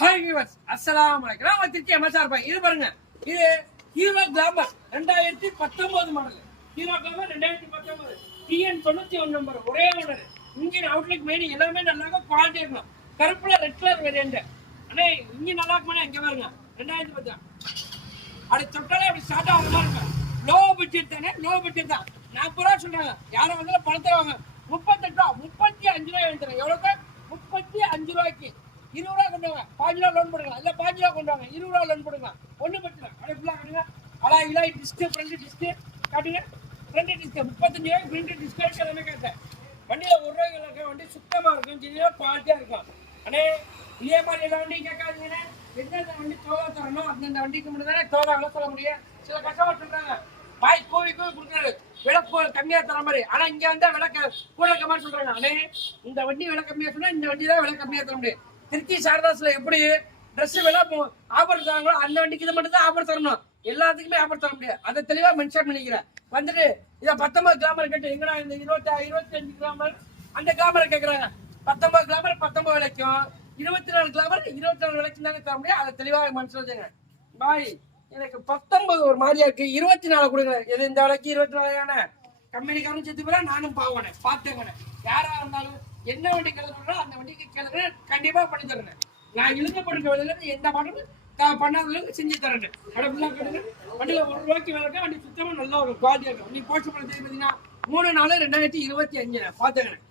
Hi viewers, அஸ்ஸலாமு அலைக்கும். நான் திருச்சி எம்எஸ்ஆர் இருப்பேன். இது பாருங்க, இது hero glamour 2019 model. Hero glamour 2019 TN 91 number, ஒரே ஓனர். இன்ஜின் அவுட்லுக் மெயின் எல்லாமே நல்லா குவாலிட்டி இருக்கணும். கருப்புல ரெட் கலர் வேரியன்ட். அண்ணே இன்ஜின் நல்லா இருக்குமா? இங்க பாருங்க 2010. அது தொட்டாலே அப்படி ஸ்டார்ட் ஆகிற மாதிரி இருக்கும். லோ பட்ஜெட் தானே, லோ பட்ஜெட் தான். 40 ரூபா சொல்றாங்க. யாரும் வந்து பணத்தை வாங்க 38 ரூபா, 35 ரூபாய் எழுதுறேன். எவ்வளோக்கு? 35 ரூபாய்க்கு 20 ரூபா கொண்டு வாங்க. 5 ரூபா லோன் போடுங்க. இல்ல 5 ரூபா கொண்டு வாங்க, 20 ரூபா லோன் போடுங்க. ஒண்ணு பத்தல. அப்படியே ஃபுல்லா காட்டுங்க. அலா இலாய் டிஸ்க், ஃப்ரண்ட் டிஸ்க் காட்டுங்க. ஃப்ரண்ட் டிஸ்க் 35 ரூபாய், ஃப்ரண்ட் டிஸ்க் எல்லாமே கேட்டேன். வண்டியில 1 ரூபாய்க்கு இருக்கும். வண்டி சுத்தமா இருக்கும், ஜெனியா குவாலிட்டியா இருக்கும். அண்ணே இதே மாதிரி எல்லா வண்டியும் கேட்காதீங்கண்ணே. எந்தெந்த வண்டி தோதா தரணும் அந்தந்த வண்டிக்கு மட்டும் தானே தோதாங்களோ சொல்ல முடியும். சில கஸ்டமர் சொல்றாங்க பாய் கோவி கொடுக்குறாரு விலை கம்மியா தர மாதிரி. ஆனா இங்க வந்து விலை கூட இருக்க மாதிரி சொல்றாங்க. அண்ணே இந்த வண்டி விலை கம்மியா சொன்னா இந்த வண்டி தான் விலை கம்மியா தர முடியும். திருச்சி சாரதாஸ்ல எப்படி ட்ரெஸ் விலை ஆஃபர் தராங்களோ அந்த வண்டிக்கு இது மட்டும் தான் ஆஃபர் தரணும். எல்லாத்துக்குமே ஆஃபர் தர முடியாது. அதை தெளிவா மென்ஷன் பண்ணிக்கிறேன். வந்துட்டு இதை 19 கிளாமர் கேட்டு எங்கடா இந்த 25 கிளாமர் அந்த கிளாமரை கேட்கறாங்க. 19 கிளாமர் 19 விலைக்கும், 24 கிளாமர் 24 விலைக்கும் தானே தர முடியும். அதை தெளிவாக மனசு வச்சுங்க. பாய் எனக்கு 19 ஒரு மாதிரியா இருக்கு, 24 கொடுங்க. எது இந்த விலைக்கு 24 கம்பெனிக்காரன் செத்து போறா, நானும் பாவனே பாத்துக்கணே. யாரா இருந்தாலும் என்ன வண்டி கேளுங்களோ அந்த வண்டிக்கு கேளுங்க, கண்டிப்பா பண்ணி தரேன். நான் இழுக்கப்படுற வழியில எந்த மாற்றம் பண்ணாத செஞ்சு தரேன். கடவுளா கேளுங்க. வண்டியில 1 ரூபாய்க்கு வேலைக்கு வண்டி சுத்தமா நல்லா ஒரு குவாலிட்டியா இருக்கும். நீ போஸ்ட் பண்ண பார்த்தீங்கன்னா 3/4/2025 பாத்துக்கணேன்.